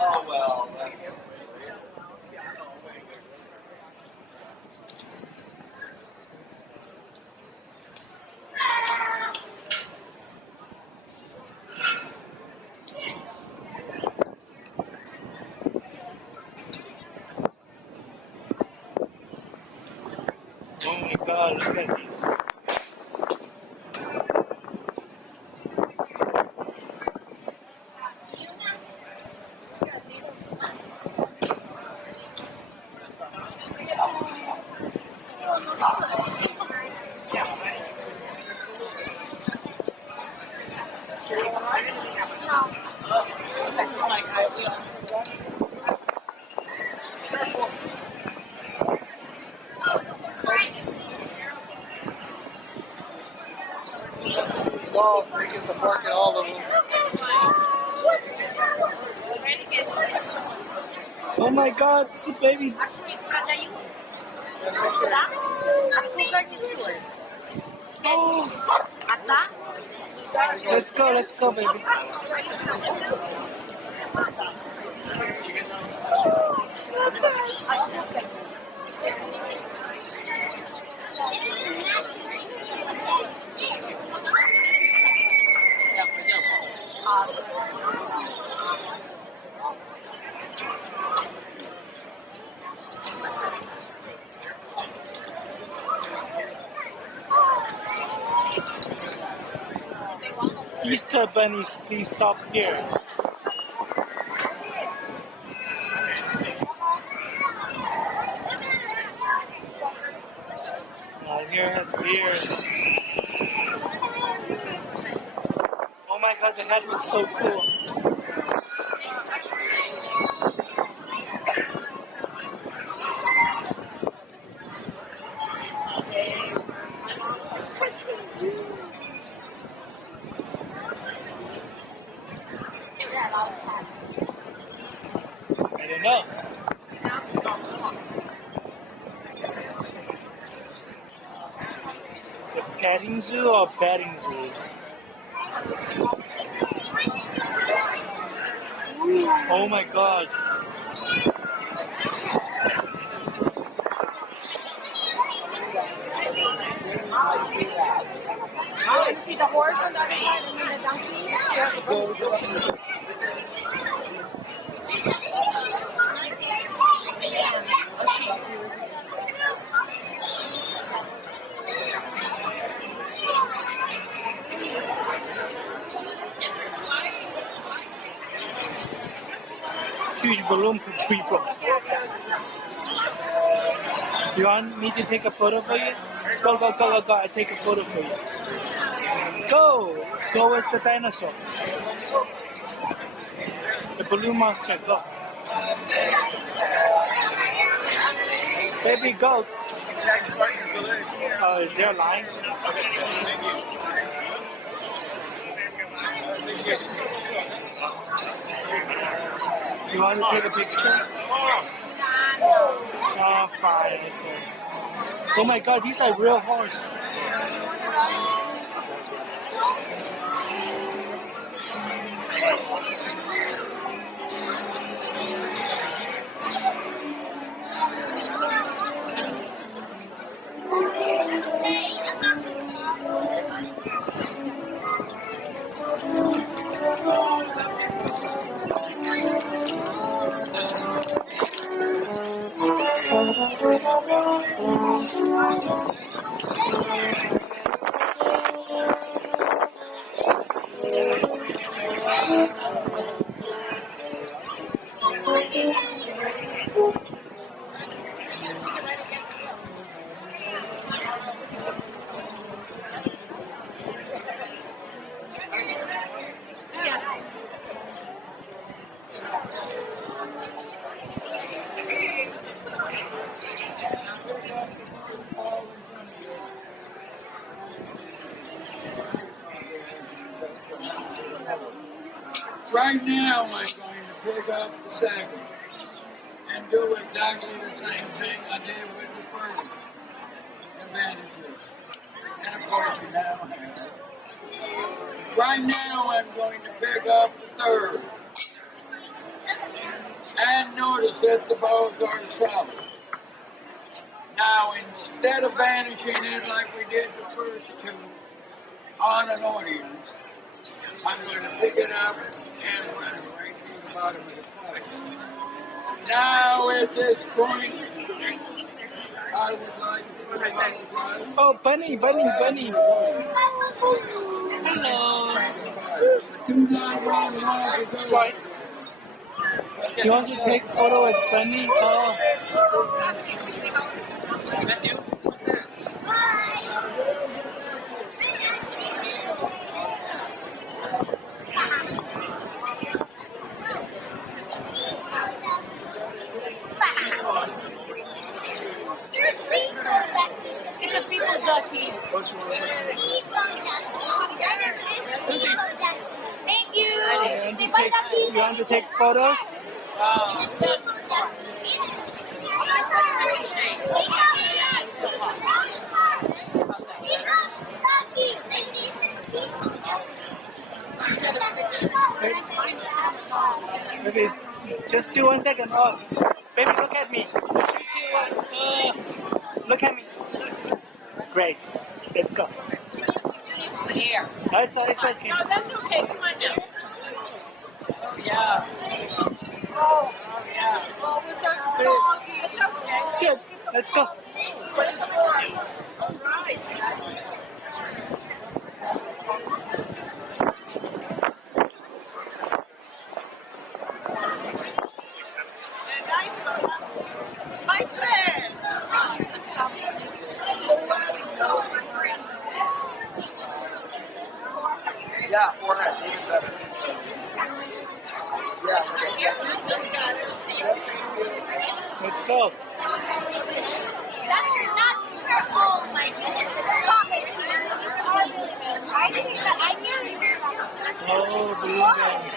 Oh well, that's... Oh my god, look at these. Ball so he gets to bark at all of them. Oh my god, it's a baby. Oh. Let's go, baby. Easter bunnies, please stop here. Here has beers. Oh my god, the head looks so cool. I don't know. Is it a petting zoo or petting zoo? Oh my god. Oh, you see the horse on the other side and then the donkey? huge balloon for people. You want me to take a photo for you? Go, go, go, go, go. I take a photo for you. Go! Go with the dinosaur. The balloon monster, go. Baby, go. Oh, is there a line? You want to take a picture? Oh, fine. Okay. Oh my god, these are real horse. Right now, I'm going to pick up the second and do exactly the same thing I did with the first. Advantages. And of course, you now have. Right now, I'm going to pick up the third. And notice that the balls are solid. Now, instead of vanishing it like we did the first two on an audience, I'm going to pick it up and run it right through the bottom of the plate. Now at this point, I would like to apologize. Oh, bunny, bunny, bunny. Hello. Right. You want to take a photo as bunny? Oh. It's a people's ducky. Thank you. You want to take photos? Okay, just do 1 second. Oh, baby, look at me. 3, 2, 1. Look at me. Great. Let's go. It's the air. It's okay. No, that's okay. Come on now. Oh, yeah. Oh, yeah. Oh, we got the doggy. It's okay. Good. Let's go. What's the score? All right. My friend. Yeah, forehead, even better. Yeah, okay. Let's go. That's your nuts. Oh my goodness, stop it. I didn't even, I knew you. Oh, balloon dance.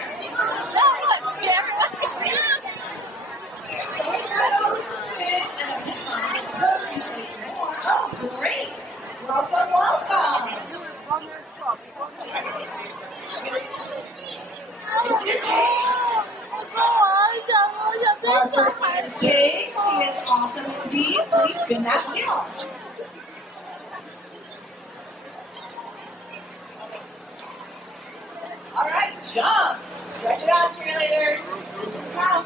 No, look, everyone. Oh, great. Welcome, welcome. This is our first Miss Pig. She is awesome indeed. Please spin that wheel. All right, jump. Stretch it out, cheerleaders. This is how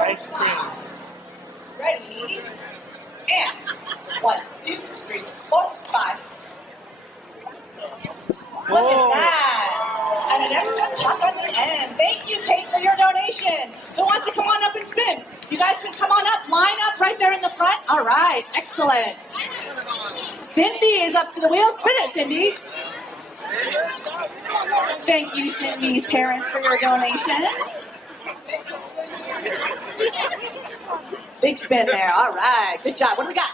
Ice cream. Ready? And 1, 2, 3, 4, 5. Look at Whoa. that. And an extra tuck on the end. Thank you, Kate, for your donation. Who wants to come on up and spin? You guys can come on up, line up right there in the front. All right, excellent. Cindy is up to the wheel. Spin it, Cindy. Thank you, Cindy's parents, for your donation. Big spin there. All right, good job. What do we got?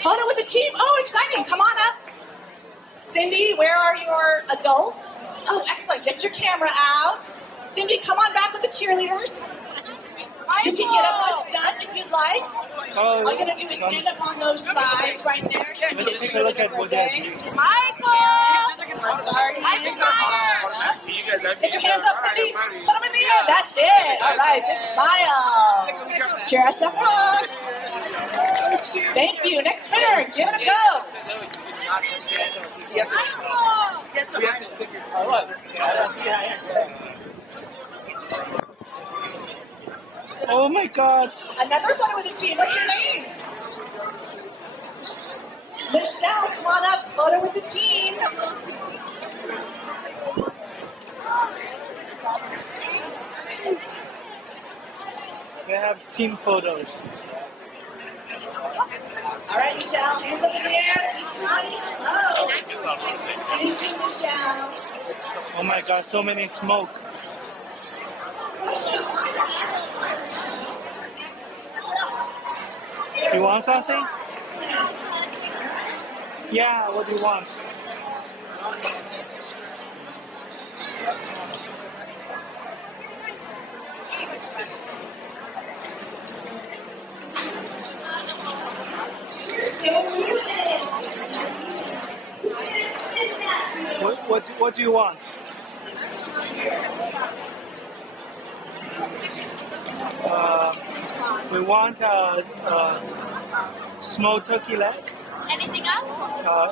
Photo with the team. Oh, exciting. Come on up. Cindy, where are your adults? Oh, excellent. Get your camera out. Cindy, come on back with the cheerleaders. You can get up and stunt if you'd like. All you're going to do is stand up on those thighs right there. You can be a cheerleader for a day. Michael! Get your hands up, Cindy. Put them in the air. That's it. All right, big smile. Cheer us up, folks. Thank you. Next spinner. Give it a go. Oh my God. Another photo with the team. What's your names? Michelle, come on up. Photo with the team. We have team photos. All right, Michelle. Hands up in the air. Be smiling. Hello. Thank you, Michelle. Oh my God, so many smoke. You want something? Yeah, what do you want? What do you want? We want smoked turkey leg. Anything else?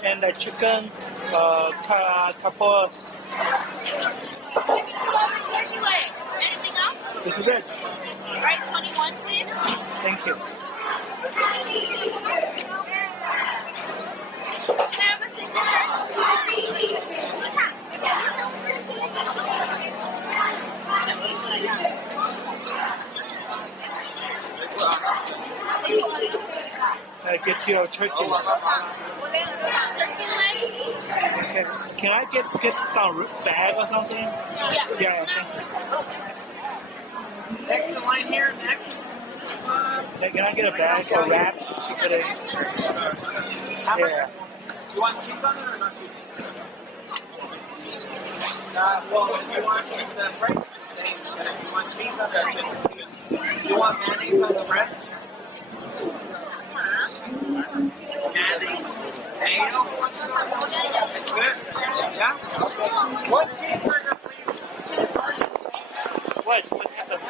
And a chicken, tacos. Turkey leg. Anything else? This is it. All right, 21, please. Thank you. Can I have a signature? I get you a turkey leg. Turkey leg? Okay. Can I get some bag or something? Yeah. Yeah, thank you. Next in line here, next. Hey, can I get a bag or wrap to put it? Yeah. You want cheese on it or not cheese? Well, if you want the price is the same, but if you want cheese on it, just do you want mayonnaise on the bread? Mayonnaise? Mayo? It's good? Yeah? One cheeseburger, please. What happened?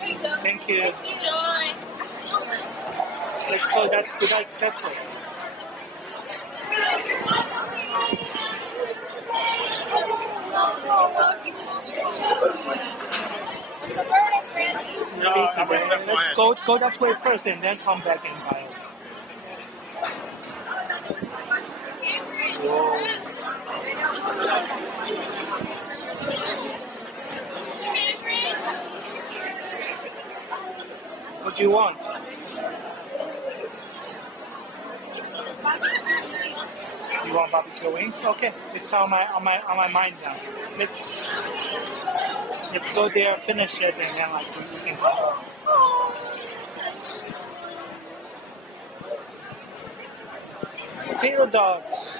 Here you go. Thank you. Enjoy. Let's go to that place. No, let's go that way first and then come back and buy it. What do you want? You want barbecue wings? Okay, it's on my mind now. Let's go there, finish it, and then like we can come back. Potato dogs.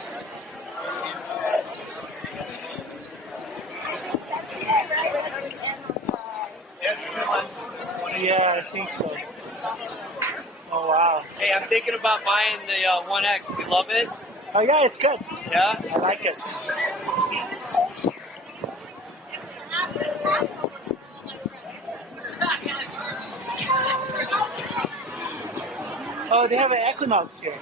Yeah, I think so. Oh wow. Hey, I'm thinking about buying the One X. You love it? Oh yeah, it's good. Yeah? I like it. Oh, they have an Equinox here.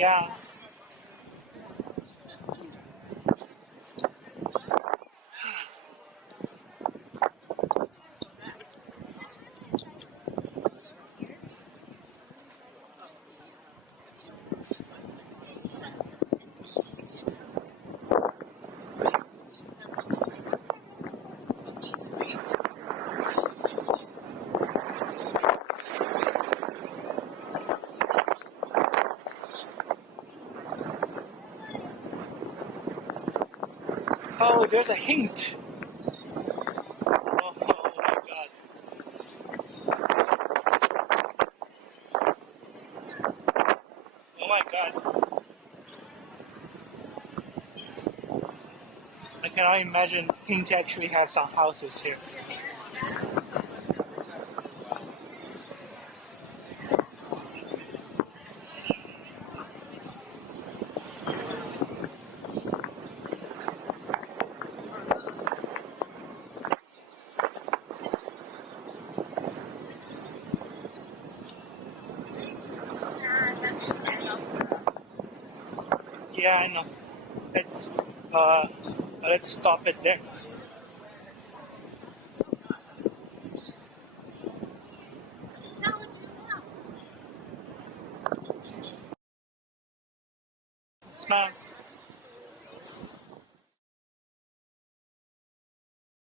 Yeah. Oh, there's a hint. Oh, oh my god. Oh my god. I cannot imagine hint actually has some houses here. Yeah, I know. Let's uh let's stop it there. Smile.